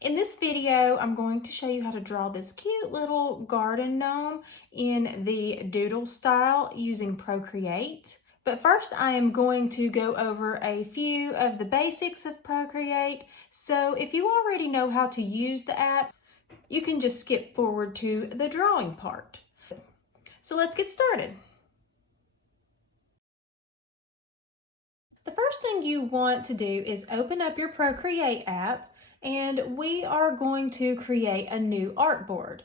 In this video, I'm going to show you how to draw this cute little garden gnome in the Doodle style using Procreate. But first, I am going to go over a few of the basics of Procreate. So if you already know how to use the app, you can just skip forward to the drawing part. So let's get started. The first thing you want to do is open up your Procreate app, and we are going to create a new artboard.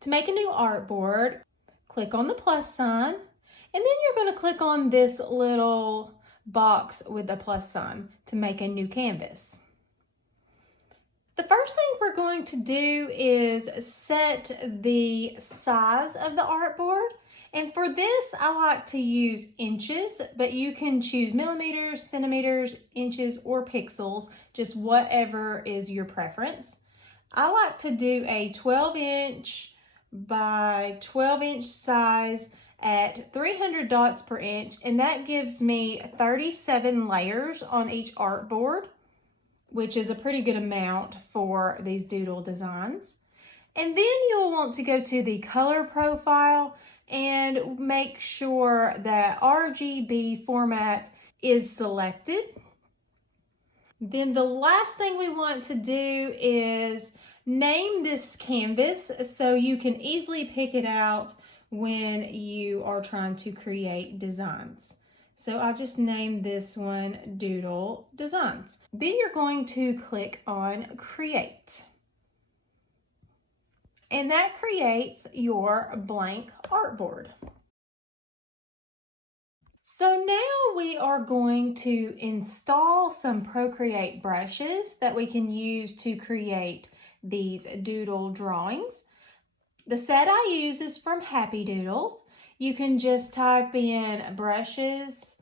To make a new artboard, click on the plus sign, and then you're going to click on this little box with the plus sign to make a new canvas. The first thing we're going to do is set the size of the artboard. And for this, I like to use inches, but you can choose millimeters, centimeters, inches, or pixels, just whatever is your preference. I like to do a 12-inch by 12-inch size at 300 dots per inch, and that gives me 37 layers on each artboard, which is a pretty good amount for these doodle designs. And then you'll want to go to the color profile and make sure that RGB format is selected. Then the last thing we want to do is name this canvas so you can easily pick it out when you are trying to create designs. So I'll just name this one Doodle Designs. Then you're going to click on Create. And that creates your blank artboard. So now we are going to install some Procreate brushes that we can use to create these doodle drawings. The set I use is from Happy Doodles. You can just type in brushes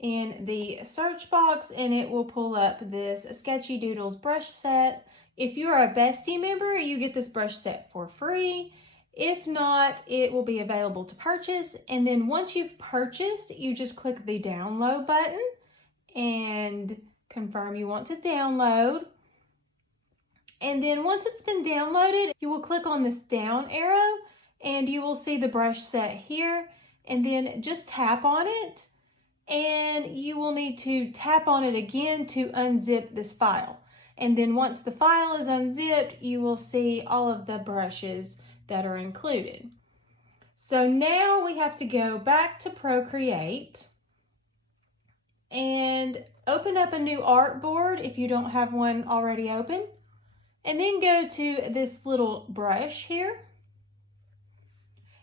in the search box and it will pull up this Scratchy Doodles brush set. If you're a Bestie member, you get this brush set for free. If not, it will be available to purchase. And then once you've purchased, you just click the download button and confirm you want to download. And then once it's been downloaded, you will click on this down arrow and you will see the brush set here. And then just tap on it. And you will need to tap on it again to unzip this file. And then once the file is unzipped, you will see all of the brushes that are included. So now we have to go back to Procreate and open up a new artboard if you don't have one already open. And then go to this little brush here.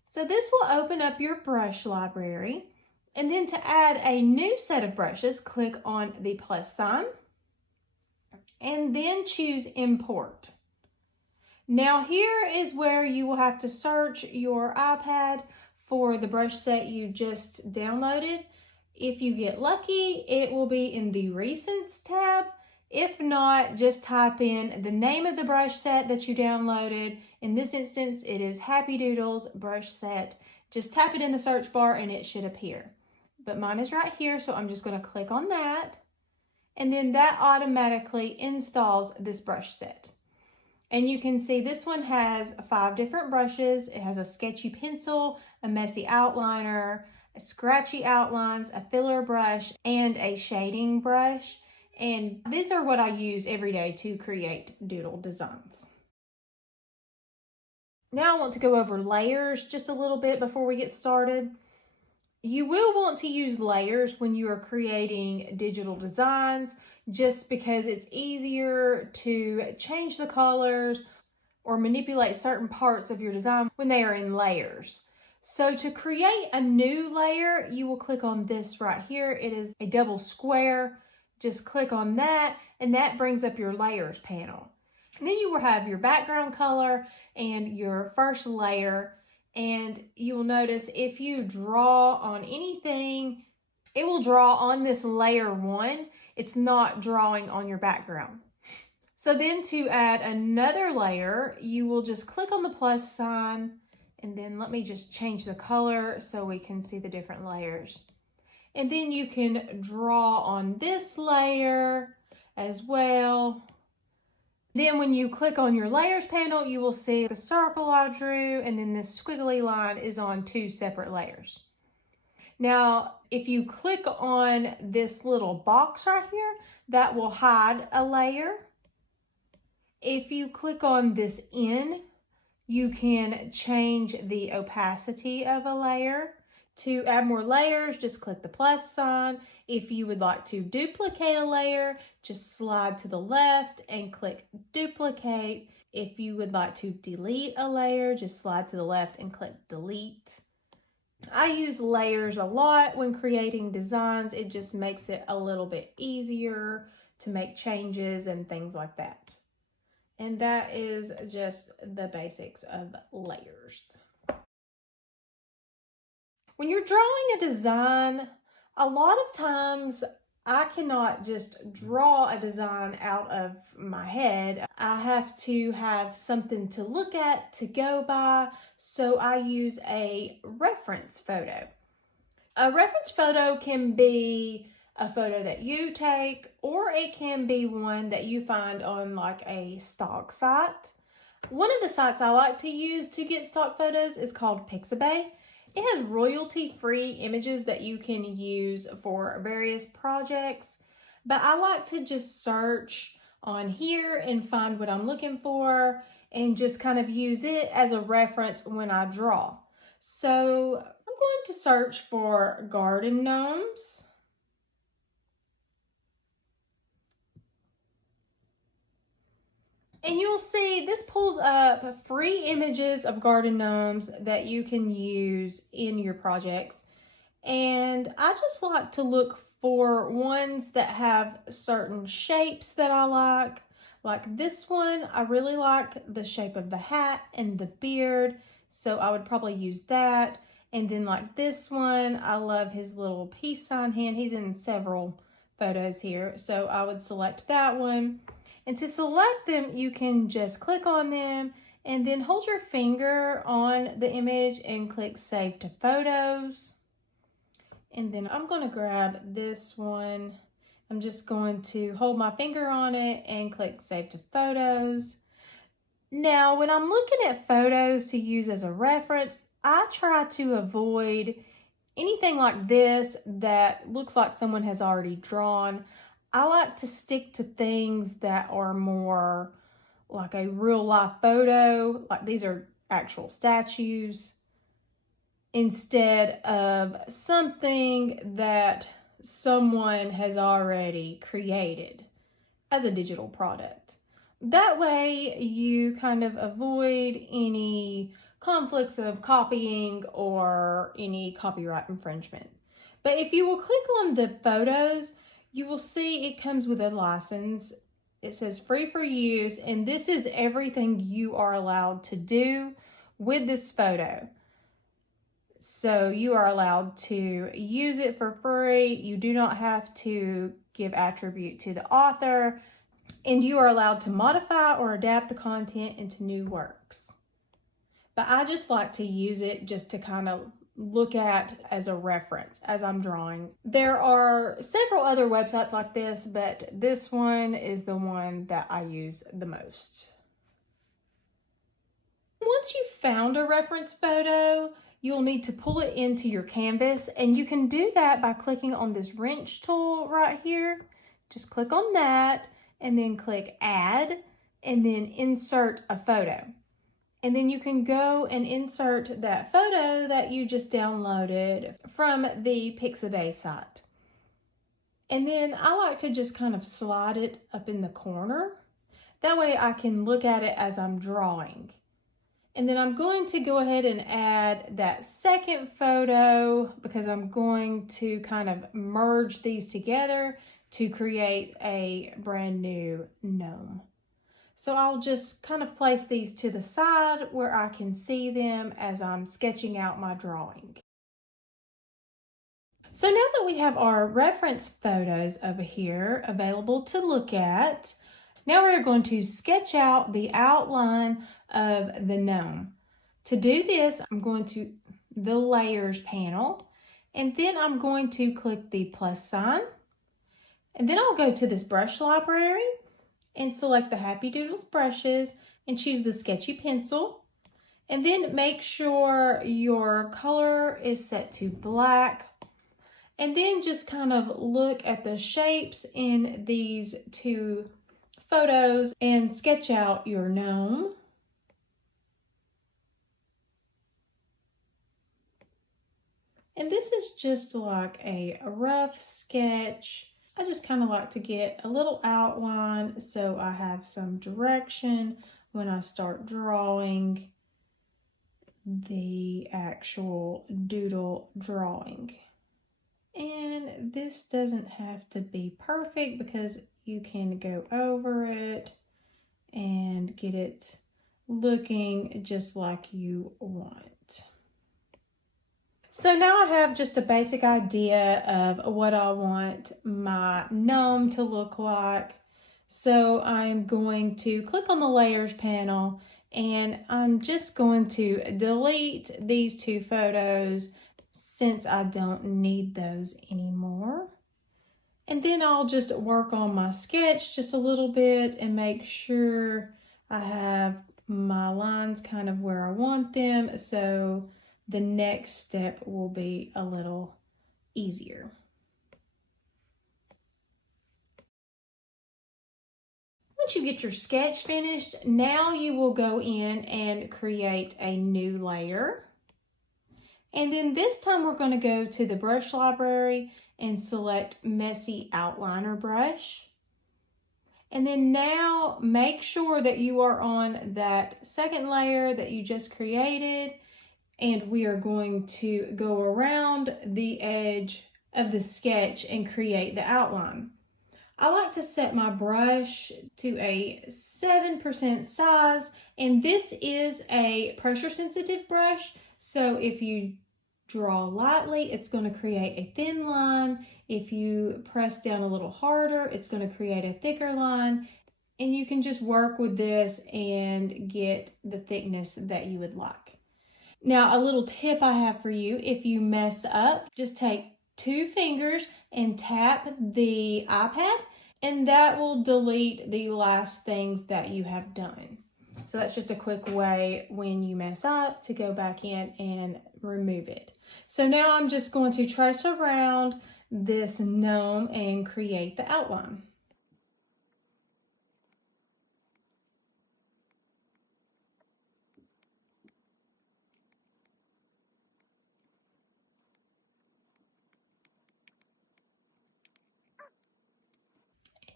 So this will open up your brush library. And then to add a new set of brushes, click on the plus sign. And then choose Import. Now here is where you will have to search your iPad for the brush set you just downloaded. If you get lucky, it will be in the Recents tab. If not, just type in the name of the brush set that you downloaded. In this instance, it is Happy Doodles brush set. Just tap it in the search bar and it should appear. But mine is right here, so I'm just going to click on that. And then that automatically installs this brush set. And you can see this one has 5 different brushes. It has a sketchy pencil, a messy outliner, a scratchy outlines, a filler brush, and a shading brush. And these are what I use every day to create doodle designs. Now I want to go over layers just a little bit before we get started. You will want to use layers when you are creating digital designs just because it's easier to change the colors or manipulate certain parts of your design when they are in layers. So to create a new layer, you will click on this right here. It is a double square. Just click on that and that brings up your layers panel. And then you will have your background color and your first layer. And you will notice if you draw on anything, it will draw on this layer 1. It's not drawing on your background. So then to add another layer, you will just click on the plus sign and then let me just change the color so we can see the different layers. And then you can draw on this layer as well. Then when you click on your layers panel, you will see the circle I drew, and then this squiggly line is on 2 separate layers. Now, if you click on this little box right here, that will hide a layer. If you click on this N, you can change the opacity of a layer. To add more layers, just click the plus sign. If you would like to duplicate a layer, just slide to the left and click duplicate. If you would like to delete a layer, just slide to the left and click delete. I use layers a lot when creating designs. It just makes it a little bit easier to make changes and things like that. And that is just the basics of layers. When you're drawing a design, a lot of times I cannot just draw a design out of my head. I have to have something to look at, to go by, so I use a reference photo. A reference photo can be a photo that you take, or it can be one that you find on like a stock site. One of the sites I like to use to get stock photos is called Pixabay. It has royalty-free images that you can use for various projects, but I like to just search on here and find what I'm looking for and just kind of use it as a reference when I draw. So I'm going to search for garden gnomes. And you'll see this pulls up free images of garden gnomes that you can use in your projects. And I just like to look for ones that have certain shapes that I like. Like this one, I really like the shape of the hat and the beard, so I would probably use that. And then like this one, I love his little peace sign hand. He's in several photos here, so I would select that one. And to select them, you can just click on them and then hold your finger on the image and click Save to Photos. And then I'm going to grab this one. I'm just going to hold my finger on it and click Save to Photos. Now, when I'm looking at photos to use as a reference, I try to avoid anything like this that looks like someone has already drawn. I like to stick to things that are more like a real life photo, like these are actual statues, instead of something that someone has already created as a digital product. That way you kind of avoid any conflicts of copying or any copyright infringement. But if you will click on the photos, you will see it comes with a license. It says free for use, and this is everything you are allowed to do with this photo. So you are allowed to use it for free. You do not have to give attribute to the author, and you are allowed to modify or adapt the content into new works. But I just like to use it just to kind of look at as a reference as I'm drawing. There are several other websites like this, but this one is the one that I use the most. Once you've found a reference photo, you'll need to pull it into your canvas, and you can do that by clicking on this wrench tool right here. Just click on that and then click add and then insert a photo. And then you can go and insert that photo that you just downloaded from the Pixabay site. And then I like to just kind of slide it up in the corner. That way I can look at it as I'm drawing. And then I'm going to go ahead and add that second photo because I'm going to kind of merge these together to create a brand new gnome. So I'll just kind of place these to the side where I can see them as I'm sketching out my drawing. So now that we have our reference photos over here available to look at, now we're going to sketch out the outline of the gnome. To do this, I'm going to the layers panel, and then I'm going to click the plus sign, and then I'll go to this brush library, and select the Happy Doodles brushes and choose the Sketchy pencil. And then make sure your color is set to black. And then just kind of look at the shapes in these two photos and sketch out your gnome. And this is just like a rough sketch. I just kind of like to get a little outline so I have some direction when I start drawing the actual doodle drawing. And this doesn't have to be perfect because you can go over it and get it looking just like you want. So now I have just a basic idea of what I want my gnome to look like. So I'm going to click on the layers panel and I'm just going to delete these two photos since I don't need those anymore. And then I'll just work on my sketch just a little bit and make sure I have my lines kind of where I want them, so the next step will be a little easier. Once you get your sketch finished, now you will go in and create a new layer. And then this time we're going to go to the brush library and select Messy Outliner Brush. And then now make sure that you are on that second layer that you just created, and we are going to go around the edge of the sketch and create the outline. I like to set my brush to a 7% size, and this is a pressure sensitive brush, so if you draw lightly, it's going to create a thin line. If you press down a little harder, it's going to create a thicker line, and you can just work with this and get the thickness that you would like. Now, a little tip I have for you: if you mess up, just take 2 fingers and tap the iPad, and that will delete the last things that you have done. So that's just a quick way when you mess up to go back in and remove it. So now I'm just going to trace around this gnome and create the outline.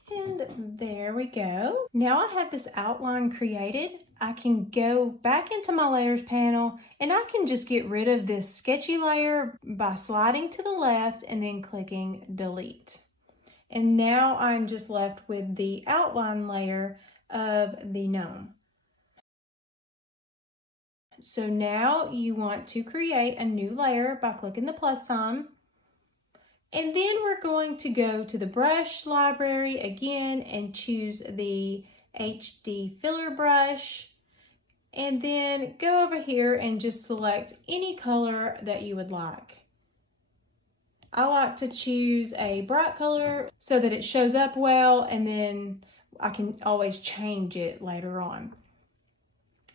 And there we go. Now I have this outline created. I can go back into my layers panel and I can just get rid of this sketchy layer by sliding to the left and then clicking delete. And now I'm just left with the outline layer of the gnome. So now you want to create a new layer by clicking the plus sign. And then we're going to go to the brush library again and choose the HD filler brush. And then go over here and just select any color that you would like. I like to choose a bright color so that it shows up well, and then I can always change it later on.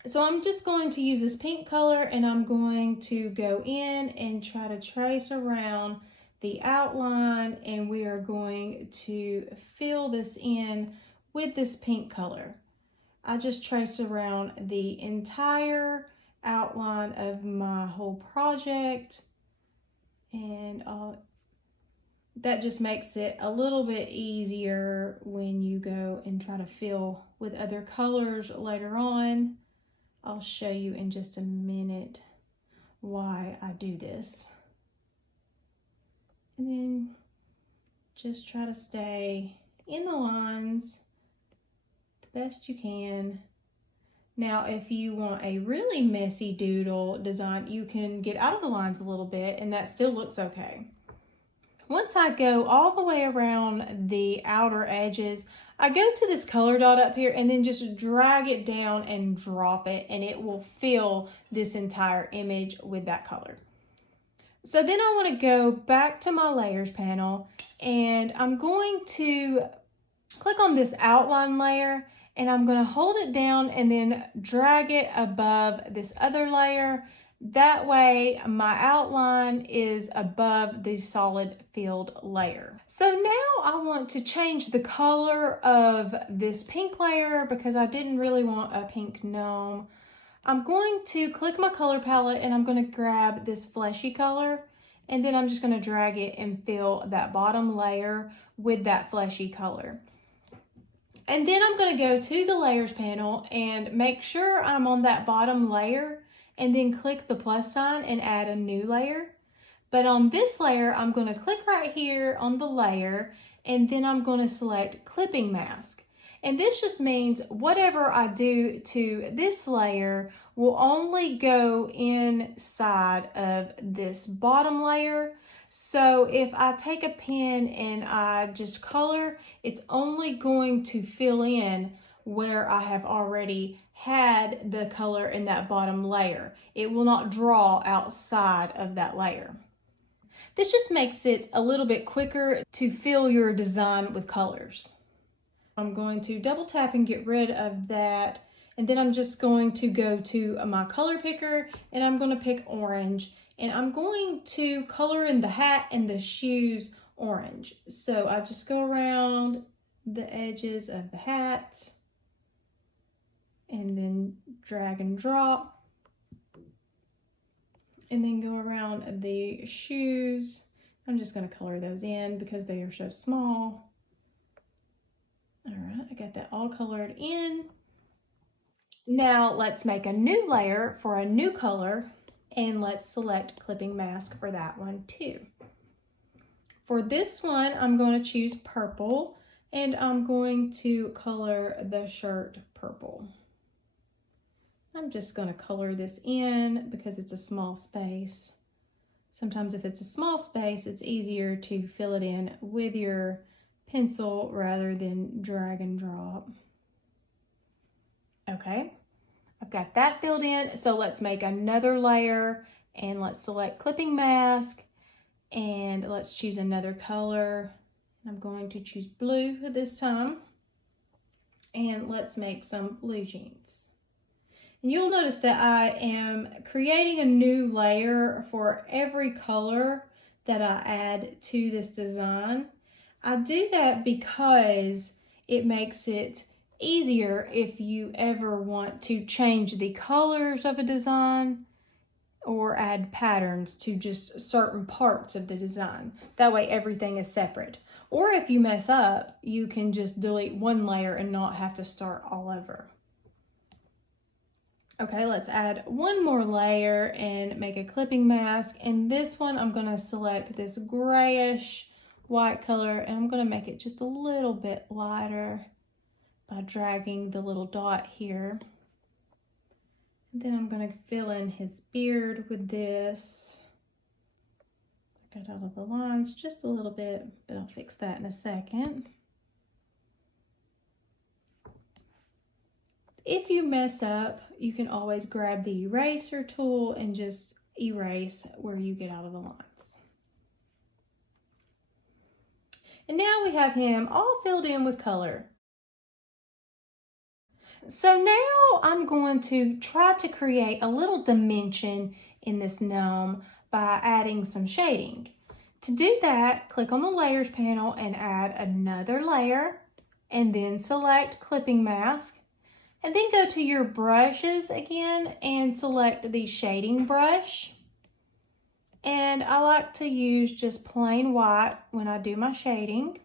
So I'm just going to use this pink color and I'm going to go in and try to trace around the outline, and we are going to fill this in with this pink color. I just trace around the entire outline of my whole project, and that just makes it a little bit easier when you go and try to fill with other colors later on. I'll show you in just a minute why I do this. And then just try to stay in the lines the best you can. Now, if you want a really messy doodle design, you can get out of the lines a little bit and that still looks okay. Once I go all the way around the outer edges, I go to this color dot up here and then just drag it down and drop it, and it will fill this entire image with that color. So then I want to go back to my layers panel and I'm going to click on this outline layer, and I'm going to hold it down and then drag it above this other layer. That way my outline is above the solid filled layer. So now I want to change the color of this pink layer because I didn't really want a pink gnome. I'm going to click my color palette and I'm going to grab this fleshy color, and then I'm just going to drag it and fill that bottom layer with that fleshy color. And then I'm going to go to the layers panel and make sure I'm on that bottom layer, and then click the plus sign and add a new layer. But on this layer, I'm going to click right here on the layer, and then I'm going to select clipping mask. And this just means whatever I do to this layer will only go inside of this bottom layer. So if I take a pen and I just color, it's only going to fill in where I have already had the color in that bottom layer. It will not draw outside of that layer. This just makes it a little bit quicker to fill your design with colors. I'm going to double tap and get rid of that, and then I'm just going to go to my color picker and I'm going to pick orange, and I'm going to color in the hat and the shoes orange. So I just go around the edges of the hat and then drag and drop, and then go around the shoes. I'm just going to color those in because they are so small. All right, I got that all colored in. Now let's make a new layer for a new color, and let's select clipping mask for that one too. For this one, I'm going to choose purple, and I'm going to color the shirt purple. I'm just going to color this in because it's a small space. Sometimes if it's a small space, it's easier to fill it in with your pencil rather than drag and drop. Okay, I've got that filled in. So let's make another layer, and let's select clipping mask, and let's choose another color. I'm going to choose blue this time, and let's make some blue jeans. And you'll notice that I am creating a new layer for every color that I add to this design. I do that because it makes it easier if you ever want to change the colors of a design or add patterns to just certain parts of the design. That way everything is separate. Or if you mess up, you can just delete one layer and not have to start all over. Okay, let's add one more layer and make a clipping mask. And this one, I'm going to select this grayish white color, and I'm going to make it just a little bit lighter by dragging the little dot here. And then I'm going to fill in his beard with this. Got all of the lines just a little bit, but I'll fix that in a second. If you mess up, you can always grab the eraser tool and just erase where you get out of the lines. And now we have him all filled in with color. So now I'm going to try to create a little dimension in this gnome by adding some shading. To do that, click on the layers panel and add another layer, and then select clipping mask. And then go to your brushes again and select the shading brush. And I like to use just plain white when I do my shading.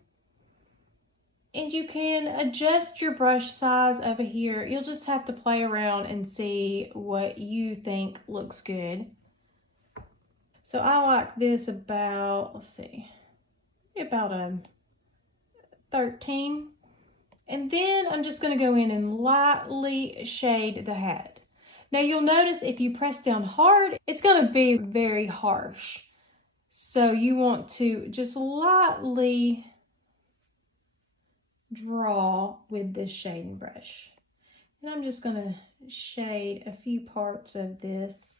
And you can adjust your brush size over here. You'll just have to play around and see what you think looks good. So I like this about, let's see, about a 13. And then I'm just going to go in and lightly shade the hat. Now you'll notice if you press down hard, it's going to be very harsh. So you want to just lightly draw with this shading brush. And I'm just going to shade a few parts of this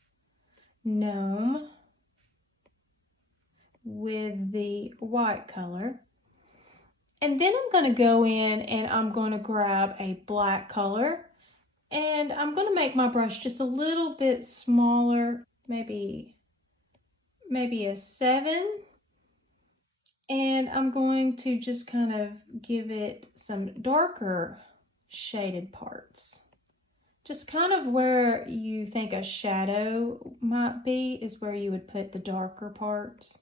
gnome with the white color. And then I'm going to go in and I'm going to grab a black color, and I'm going to make my brush just a little bit smaller, maybe a 7. And I'm going to just kind of give it some darker shaded parts. Just kind of where you think a shadow might be is where you would put the darker parts.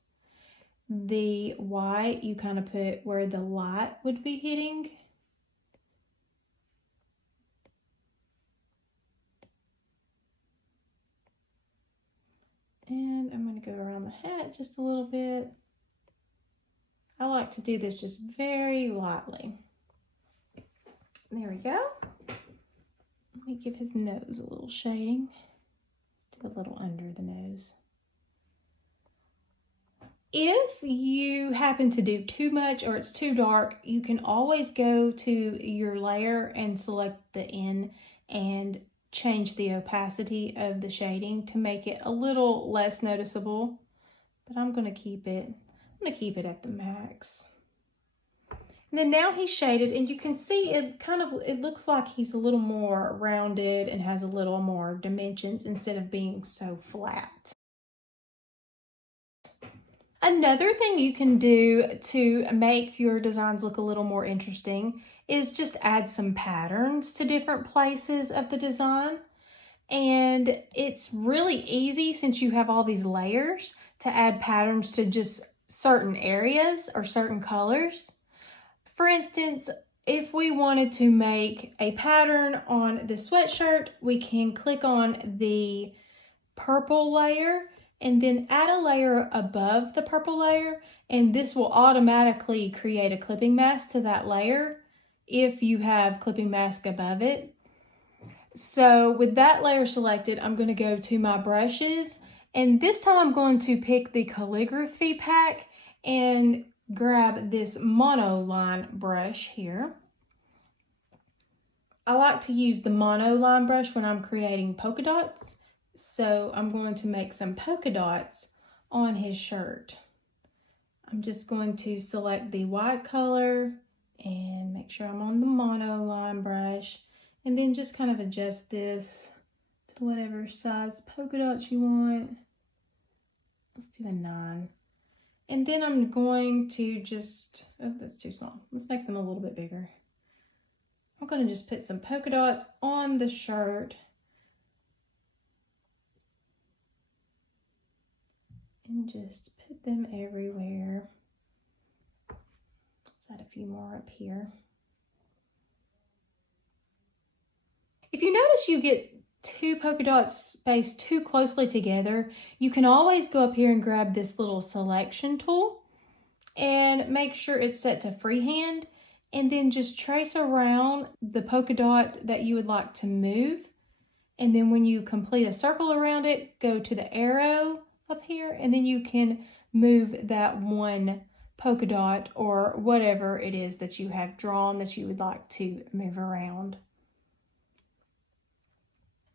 The white you kind of put where the light would be hitting. And I'm going to go around the hat just a little bit. I like to do this just very lightly. There we go. Let me give his nose a little shading. Do a little under the nose. If you happen to do too much or it's too dark, you can always go to your layer and select the N and change the opacity of the shading to make it a little less noticeable. But I'm going to keep it at the max. And then now he's shaded, and you can see it looks like he's a little more rounded and has a little more dimensions instead of being so flat. Another thing you can do to make your designs look a little more interesting is just add some patterns to different places of the design. And it's really easy, since you have all these layers, to add patterns to just certain areas or certain colors. For instance, if we wanted to make a pattern on the sweatshirt, we can click on the purple layer and then add a layer above the purple layer, and this will automatically create a clipping mask to that layer if you have clipping mask above it. So with that layer selected, I'm going to go to my brushes, and this time I'm going to pick the calligraphy pack and grab this monoline brush here. I like to use the monoline brush when I'm creating polka dots. So I'm going to make some polka dots on his shirt. I'm just going to select the white color and make sure I'm on the monoline brush, and then just kind of adjust this to whatever size polka dots you want. Let's do a 9. And then I'm going to just, oh, that's too small. Let's make them a little bit bigger. I'm going to just put some polka dots on the shirt. And just put them everywhere. Let's add a few more up here. If you notice you get 2 polka dots spaced too closely together, you can always go up here and grab this little selection tool and make sure it's set to freehand, and then just trace around the polka dot that you would like to move. And then when you complete a circle around it, go to the arrow up here, and then you can move that one polka dot or whatever it is that you have drawn that you would like to move around.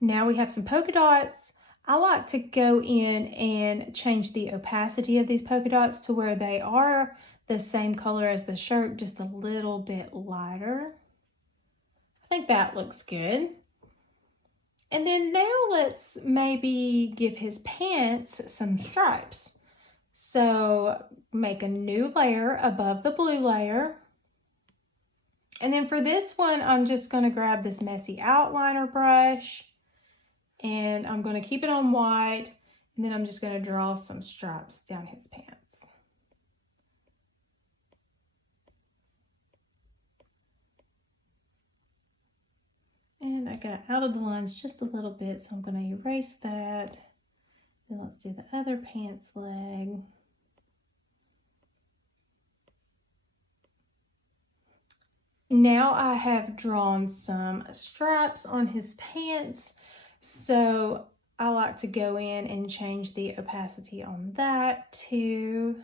Now we have some polka dots. I like to go in and change the opacity of these polka dots to where they are the same color as the shirt, just a little bit lighter. I think that looks good. And then now let's maybe give his pants some stripes. So make a new layer above the blue layer. And then for this one, I'm just going to grab this messy outliner brush, and I'm going to keep it on white, and then I'm just going to draw some stripes down his pants. And I got out of the lines just a little bit, so I'm going to erase that. Then let's do the other pants leg. Now I have drawn some stripes on his pants, so I like to go in and change the opacity on that to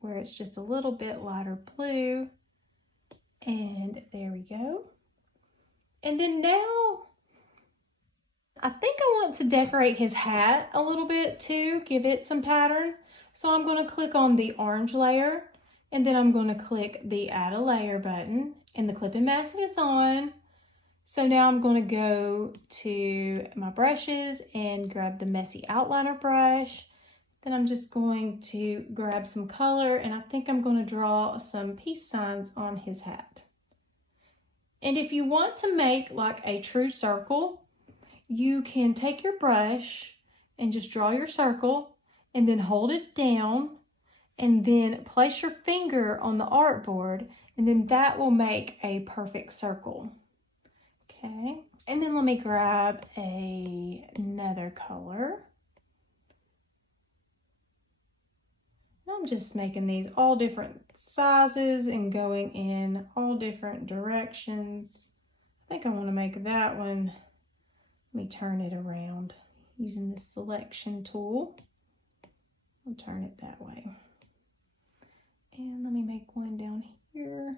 where it's just a little bit lighter blue. And there we go. And then now I think I want to decorate his hat a little bit too, give it some pattern. So I'm going to click on the orange layer, And then I'm going to click the Add a Layer button, and the clipping mask is on. So now I'm going to go to my brushes and grab the Messy Outliner brush. Then I'm just going to grab some color, and I think I'm going to draw some peace signs on his hat. And if you want to make like a true circle, you can take your brush and just draw your circle and then hold it down and then place your finger on the artboard, and then that will make a perfect circle. Okay, and then let me grab another color. I'm just making these all different sizes and going in all different directions. I think I want to make that one. Let me turn it around using the selection tool. I'll turn it that way. And let me make one down here.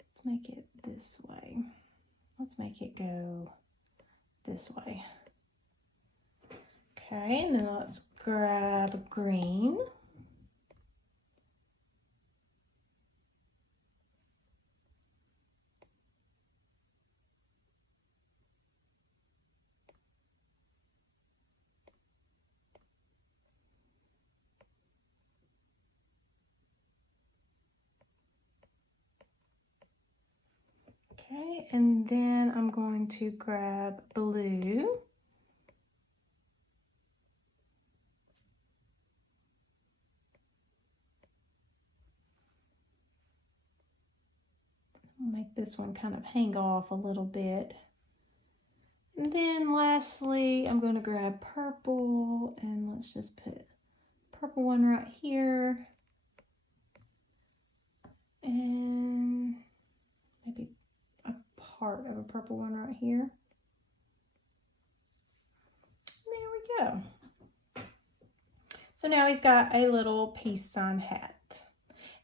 Let's make it this way. Let's make it go this way. Okay, and then let's grab green. Okay, and then I'm going to grab blue. I'll make this one kind of hang off a little bit. And then lastly, I'm going to grab purple, and let's just put purple one right here. And maybe a part of a purple one right here. There we go. So now he's got a little peace sign hat.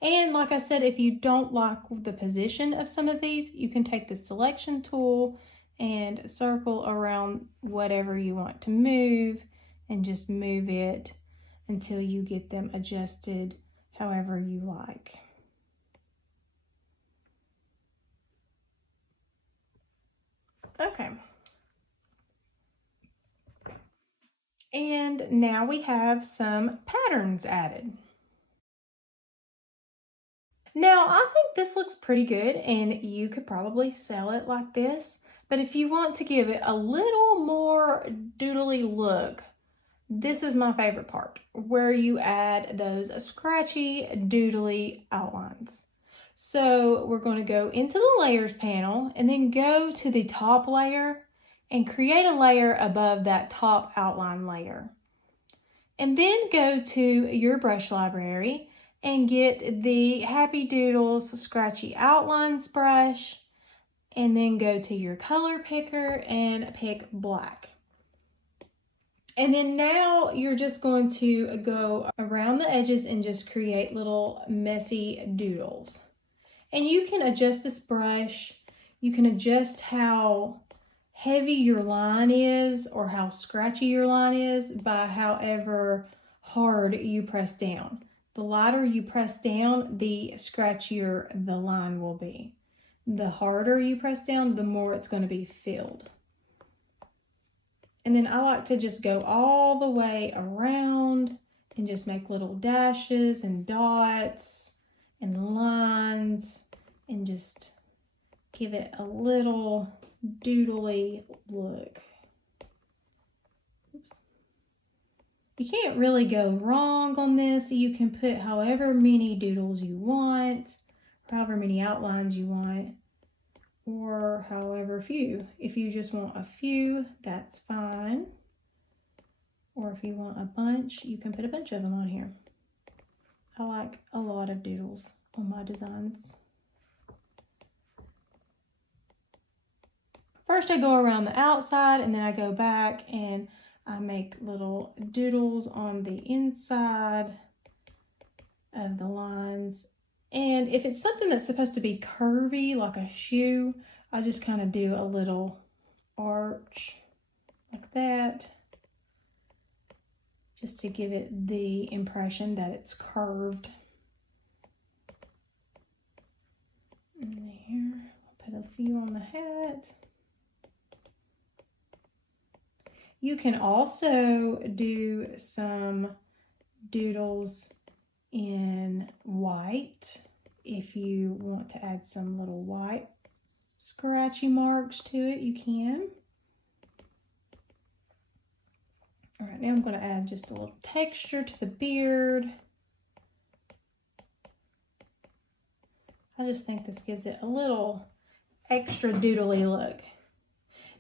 And like I said, if you don't like the position of some of these, you can take the selection tool and circle around whatever you want to move and just move it until you get them adjusted however you like. Okay. And now we have some patterns added. Now, I think this looks pretty good, and you could probably sell it like this. But if you want to give it a little more doodly look, this is my favorite part, where you add those scratchy doodly outlines. So we're going to go into the layers panel and then go to the top layer and create a layer above that top outline layer. And then go to your brush library and get the Happy Doodles Scratchy Outlines brush, and then go to your color picker and pick black. And then now you're just going to go around the edges and just create little messy doodles. And you can adjust this brush. You can adjust how heavy your line is or how scratchy your line is by however hard you press down. The lighter you press down, the scratchier the line will be. The harder you press down, the more it's going to be filled. And then I like to just go all the way around and just make little dashes and dots and lines and just give it a little doodly look. Oops. You can't really go wrong on this. You can put however many doodles you want, or however many outlines you want, or however few. If you just want a few, that's fine. Or if you want a bunch, you can put a bunch of them on here. I like a lot of doodles on my designs. First I go around the outside, and then I go back and I make little doodles on the inside of the lines. And if it's something that's supposed to be curvy, like a shoe, I just kind of do a little arch like that, just to give it the impression that it's curved. There, I'll put a few on the hat. You can also do some doodles in white if you want to add some little white scratchy marks to it, you can. All right, now I'm going to add just a little texture to the beard. I just think this gives it a little extra doodly look.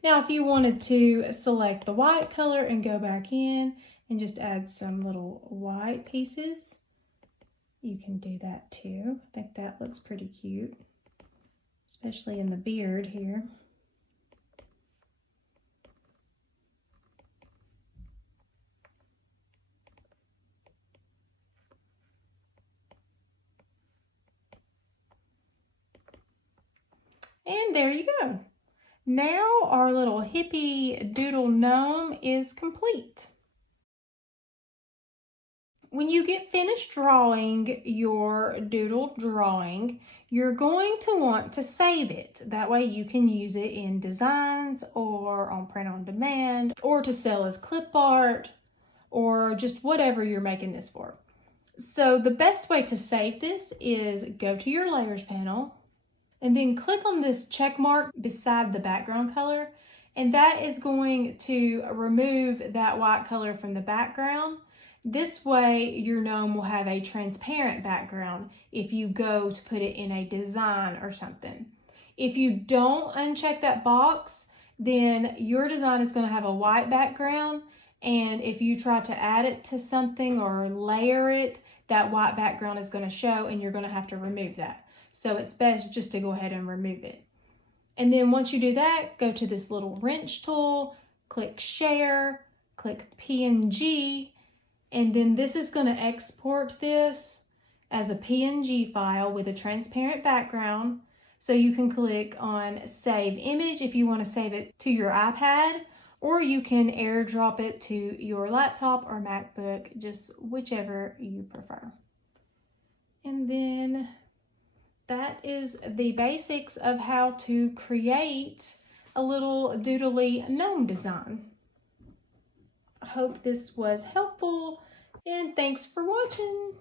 Now, if you wanted to select the white color and go back in and just add some little white pieces, you can do that too. I think that looks pretty cute, especially in the beard here. And there you go. Now our little hippie doodle gnome is complete. When you get finished drawing your doodle drawing, you're going to want to save it. That way you can use it in designs or on print on demand or to sell as clip art or just whatever you're making this for. So the best way to save this is go to your layers panel and then click on this check mark beside the background color, and that is going to remove that white color from the background. This way your gnome will have a transparent background if you go to put it in a design or something. If you don't uncheck that box, then your design is going to have a white background, and if you try to add it to something or layer it, that white background is going to show and you're going to have to remove that. So it's best just to go ahead and remove it. And then once you do that, go to this little wrench tool, click share, click PNG, and then this is going to export this as a PNG file with a transparent background. So you can click on save image if you want to save it to your iPad, or you can airdrop it to your laptop or MacBook, just whichever you prefer. And then that is the basics of how to create a little doodly gnome design. I hope this was helpful, and thanks for watching.